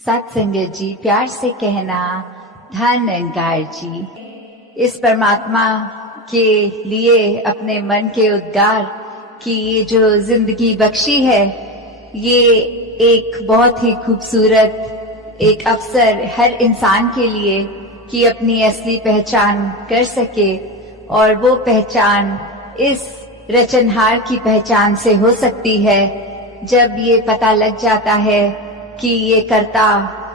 सत्संगत जी, प्यार से कहना धन निरंकार जी। इस परमात्मा के लिए अपने मन के उद्गार की ये जो जिंदगी बख्शी है, ये एक बहुत ही खूबसूरत एक अवसर हर इंसान के लिए कि अपनी असली पहचान कर सके। और वो पहचान इस रचनहार की पहचान से हो सकती है जब ये पता लग जाता है कि ये कर्ता,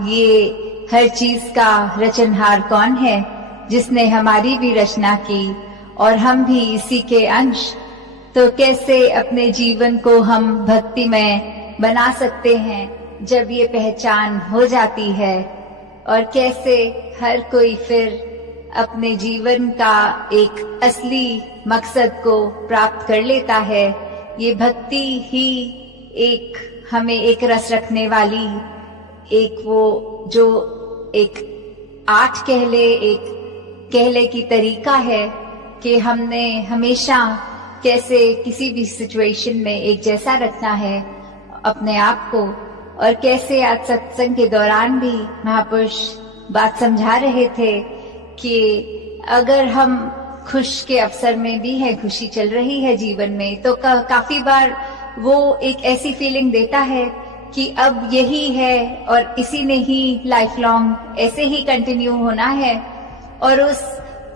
ये हर चीज का रचनहार कौन है, जिसने हमारी भी रचना की और हम भी इसी के अंश। तो कैसे अपने जीवन को हम भक्तिमय बना सकते हैं जब ये पहचान हो जाती है, और कैसे हर कोई फिर अपने जीवन का एक असली मकसद को प्राप्त कर लेता है। ये भक्ति ही एक हमें एक रस रखने वाली, एक वो जो एक आर्ट कह ले की तरीका है कि हमने हमेशा कैसे किसी भी सिचुएशन में एक जैसा रखना है अपने आप को। और कैसे आज सत्संग के दौरान भी महापुरुष बात समझा रहे थे कि अगर हम खुश के अवसर में भी है, खुशी चल रही है जीवन में, तो काफी बार वो एक ऐसी फीलिंग देता है कि अब यही है और इसी ने ही लाइफ लॉन्ग ऐसे ही कंटिन्यू होना है। और उस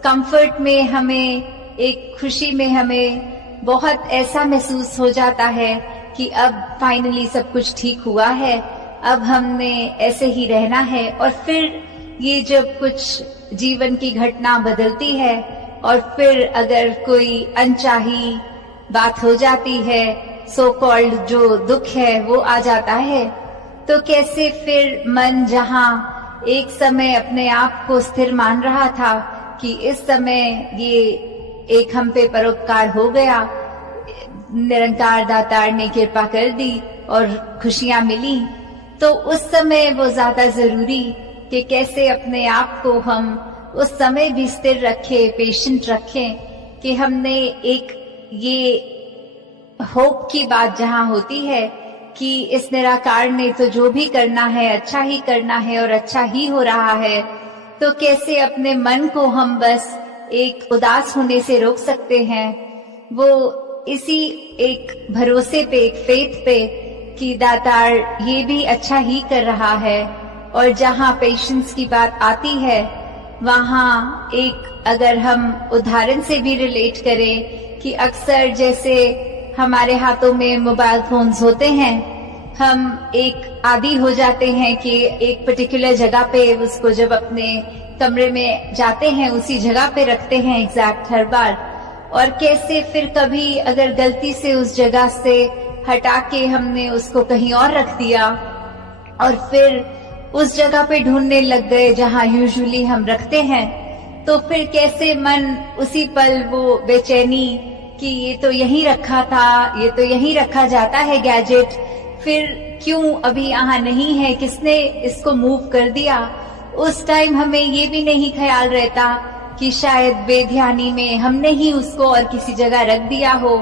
कंफर्ट में हमें, एक खुशी में हमें बहुत ऐसा महसूस हो जाता है कि अब फाइनली सब कुछ ठीक हुआ है, अब हमने ऐसे ही रहना है। और फिर ये जब कुछ जीवन की घटना बदलती है और फिर अगर कोई अनचाही बात हो जाती है, सो कॉल्ड जो दुख है वो आ जाता है, तो कैसे फिर मन जहाँ एक समय अपने आप को स्थिर मान रहा था कि इस समय ये एक हम पे परोपकार हो गया, निरंकार दातार ने कृपा कर दी और खुशियां मिली, तो उस समय वो ज्यादा जरूरी कि कैसे अपने आप को हम उस समय भी स्थिर रखें, पेशेंट रखें कि हमने एक ये होप की बात जहाँ होती है कि इस निराकार ने तो जो भी करना है अच्छा ही करना है और अच्छा ही हो रहा है, तो कैसे अपने मन को हम बस एक उदास होने से रोक सकते हैं। वो इसी एक भरोसे पे, एक फेथ पे कि दातार ये भी अच्छा ही कर रहा है। और जहाँ पेशेंस की बात आती है, वहाँ एक अगर हम उदाहरण से भी रिलेट करें कि अक्सर जैसे हमारे हाथों में मोबाइल फोन्स होते हैं, हम एक आदी हो जाते हैं कि एक पर्टिकुलर जगह पे उसको जब अपने कमरे में जाते हैं उसी जगह पे रखते हैं एग्जैक्ट हर बार। और कैसे फिर कभी अगर गलती से उस जगह से हटा के हमने उसको कहीं और रख दिया और फिर उस जगह पे ढूंढने लग गए जहाँ यूजुअली हम रखते हैं, तो फिर कैसे मन उसी पल वो बेचैनी कि ये तो यहीं रखा था, ये तो यहीं रखा जाता है गैजेट, फिर क्यों अभी यहाँ नहीं है, किसने इसको मूव कर दिया। उस टाइम हमें ये भी नहीं ख्याल रहता कि शायद बेध्यानी में हमने ही उसको और किसी जगह रख दिया हो,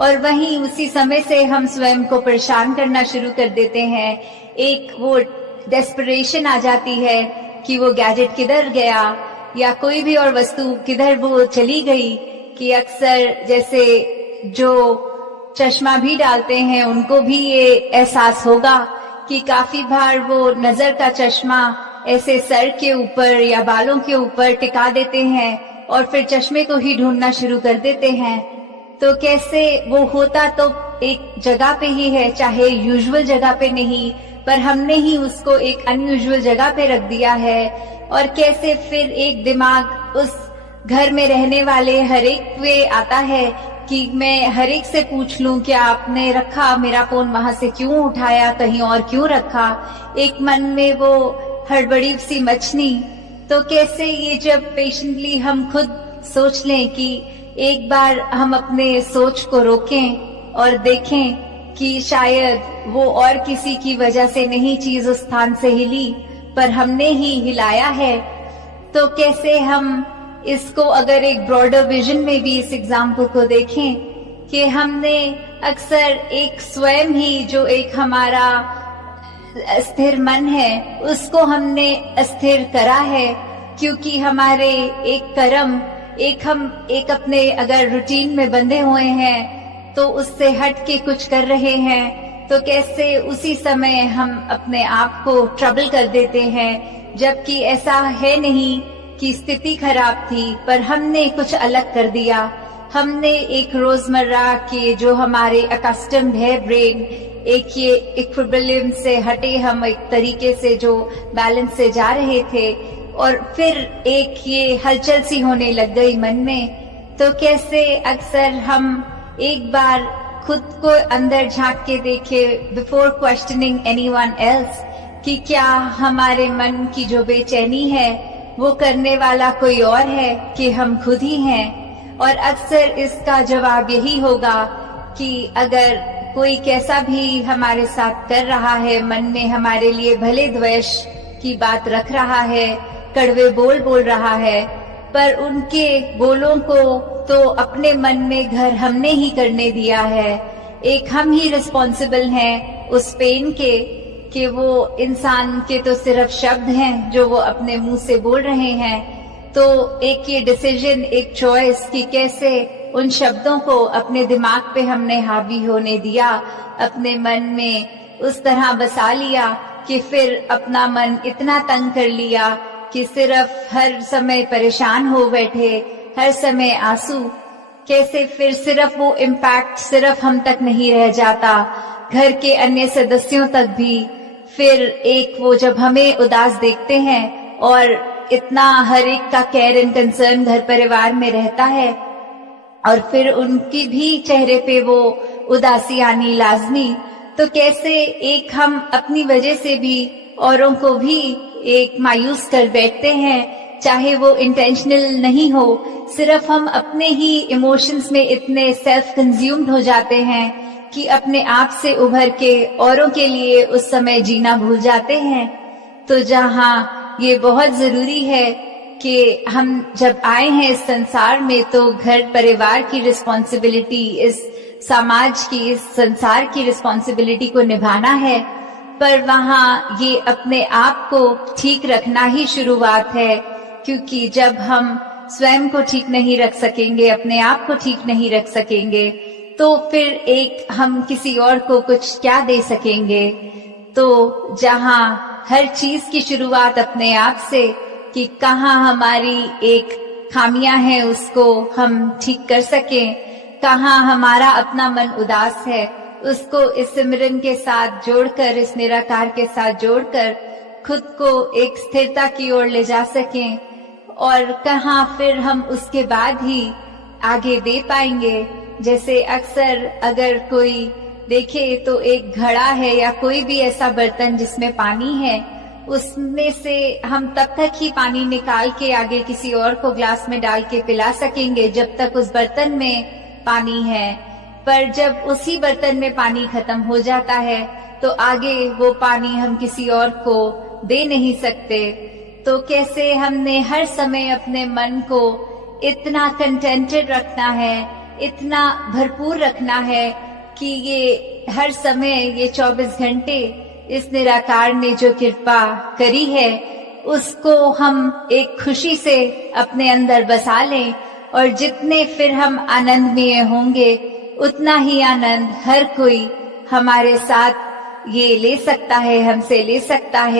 और वहीं उसी समय से हम स्वयं को परेशान करना शुरू कर देते हैं। एक वो डेस्परेशन आ जाती है कि वो गैजेट किधर गया या कोई भी और वस्तु किधर वो चली गई। कि अक्सर जैसे जो चश्मा भी डालते हैं उनको भी ये एहसास होगा कि काफी बार वो नजर का चश्मा ऐसे सर के ऊपर या बालों के ऊपर टिका देते हैं और फिर चश्मे को ही ढूंढना शुरू कर देते हैं। तो कैसे वो होता तो एक जगह पे ही है, चाहे यूजुअल जगह पे नहीं, पर हमने ही उसको एक अनयूजुअल जगह पे रख दिया है। और कैसे फिर एक दिमाग उस घर में रहने वाले हर एक पे आता है कि मैं हर एक से पूछ लूं क्या आपने रखा, मेरा फोन वहां से क्यों उठाया, कहीं और क्यों रखा। एक मन में वो हड़बड़ी सी मचनी। तो कैसे ये जब पेशेंटली हम खुद सोच लें कि एक बार हम अपने सोच को रोकें और देखें कि शायद वो और किसी की वजह से नहीं चीज उस स्थान से हिली, पर हमने ही हिलाया है। तो कैसे हम इसको अगर एक ब्रॉडर विजन में भी इस एग्जाम्पल को देखें कि हमने अक्सर एक स्वयं ही जो एक हमारा स्थिर मन है उसको हमने अस्थिर करा है, क्योंकि हमारे एक कर्म हम अपने अगर रूटीन में बंधे हुए हैं तो उससे हट के कुछ कर रहे हैं, तो कैसे उसी समय हम अपने आप को ट्रबल कर देते हैं, जबकि ऐसा है नहीं कि स्थिति खराब थी, पर हमने कुछ अलग कर दिया। हमने एक रोजमर्रा के जो हमारे अकस्टम्ड है ब्रेन, एक ये इक्विलिब्रियम से हटे हम एक तरीके से जो बैलेंस से जा रहे थे, और फिर एक ये हलचल सी होने लग गई मन में। तो कैसे अक्सर हम एक बार खुद को अंदर झांक के देखे बिफोर क्वेश्चनिंग एनीवन एल्स, कि क्या हमारे मन की जो बेचैनी है वो करने वाला कोई और है कि हम खुद ही हैं। और अक्सर इसका जवाब यही होगा कि अगर कोई कैसा भी हमारे साथ कर रहा है, मन में हमारे लिए भले द्वेष की बात रख रहा है, कड़वे बोल रहा है, पर उनके बोलों को तो अपने मन में घर हमने ही करने दिया है। एक हम ही रिस्पॉन्सिबल हैं उस पेन के, कि वो इंसान के तो सिर्फ शब्द हैं जो वो अपने मुंह से बोल रहे हैं। तो एक ये डिसीजन, एक चॉइस कि कैसे उन शब्दों को अपने दिमाग पे हमने हावी होने दिया, अपने मन में उस तरह बसा लिया कि फिर अपना मन इतना तंग कर लिया कि सिर्फ हर समय परेशान हो बैठे, हर समय आंसू। कैसे फिर सिर्फ वो इम्पैक्ट सिर्फ हम तक नहीं रह जाता, घर के अन्य सदस्यों तक भी। फिर एक वो जब हमें उदास देखते हैं और इतना हर एक का केयर एंड कंसर्न घर परिवार में रहता है, और फिर उनकी भी चेहरे पे वो उदासी आनी लाजमी, तो कैसे एक हम अपनी वजह से भी औरों को भी एक मायूस कर बैठते हैं, चाहे वो इंटेंशनल नहीं हो। सिर्फ हम अपने ही इमोशंस में इतने सेल्फ कंज्यूम्ड हो जाते हैं कि अपने आप से उभर के औरों के लिए उस समय जीना भूल जाते हैं। तो जहाँ ये बहुत जरूरी है कि हम जब आए हैं इस संसार में, तो घर परिवार की रिस्पॉन्सिबिलिटी, इस समाज की, इस संसार की रिस्पॉन्सिबिलिटी को निभाना है, पर वहाँ ये अपने आप को ठीक रखना ही शुरुआत है। क्योंकि जब हम स्वयं को ठीक नहीं रख सकेंगे, अपने आप को ठीक नहीं रख सकेंगे, तो फिर एक हम किसी और को कुछ क्या दे सकेंगे। तो जहाँ हर चीज की शुरुआत अपने आप से, कि कहाँ हमारी एक खामियां हैं उसको हम ठीक कर सकें, कहाँ हमारा अपना मन उदास है उसको इस सिमरन के साथ जोड़कर, इस निराकार के साथ जोड़कर खुद को एक स्थिरता की ओर ले जा सकें, और कहाँ फिर हम उसके बाद ही आगे दे पाएंगे। जैसे अक्सर अगर कोई देखे तो एक घड़ा है या कोई भी ऐसा बर्तन जिसमें पानी है, उसमें से हम तब तक ही पानी निकाल के आगे किसी और को ग्लास में डाल के पिला सकेंगे जब तक उस बर्तन में पानी है। पर जब उसी बर्तन में पानी खत्म हो जाता है तो आगे वो पानी हम किसी और को दे नहीं सकते। तो कैसे हमने हर समय अपने मन को इतना कंटेंटेड रखना है, इतना भरपूर रखना है कि ये हर समय, ये 24 घंटे इस निराकार ने जो कृपा करी है उसको हम एक खुशी से अपने अंदर बसा लें, और जितने फिर हम आनंद में होंगे उतना ही आनंद हर कोई हमारे साथ ये ले सकता है, हमसे ले सकता है।